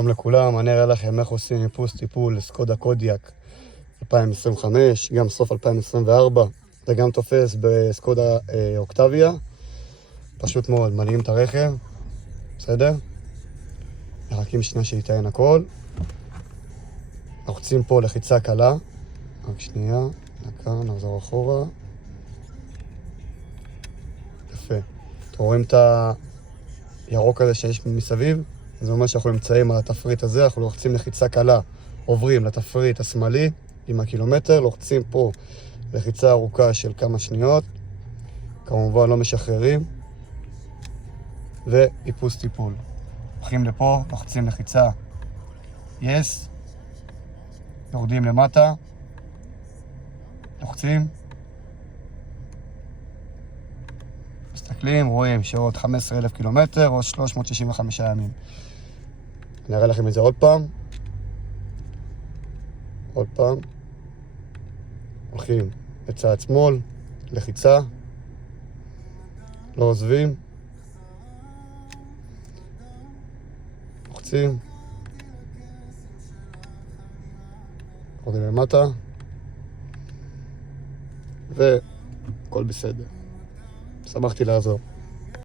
שלום לכולם, אני אראה לכם איך עושים איפוס טיפול לסקודה קודיאק 2025, גם סוף 2024. זה גם תופס בסקודה אוקטביה. פשוט מאוד, מניעים את הרכב, בסדר? מחכים שנייה שיתאין הכל. לוחצים פה לחיצה קלה. רק שנייה, כאן, נחזור אחורה. יפה. אתם רואים את הירוק הזה שיש מסביב? זה אומר שאנחנו נמצאים על התפריט הזה, אנחנו לוחצים לחיצה קלה, עוברים לתפריט השמאלי עם הקילומטר, לוחצים פה לחיצה ארוכה של כמה שניות, כמובן לא משחררים, ואיפוס טיפול. הולכים לפה, לוחצים לחיצה yes, יורדים למטה, לוחצים, מסתכלים, רואים שעוד 15,000 קילומטר או 365 ימים. אני אראה לכם את זה עוד פעם. הולכים בצד שמאל, לחיצה, לא עוזבים, לוחצים, יורדים למטה, והכל בסדר. שמחתי לעזור.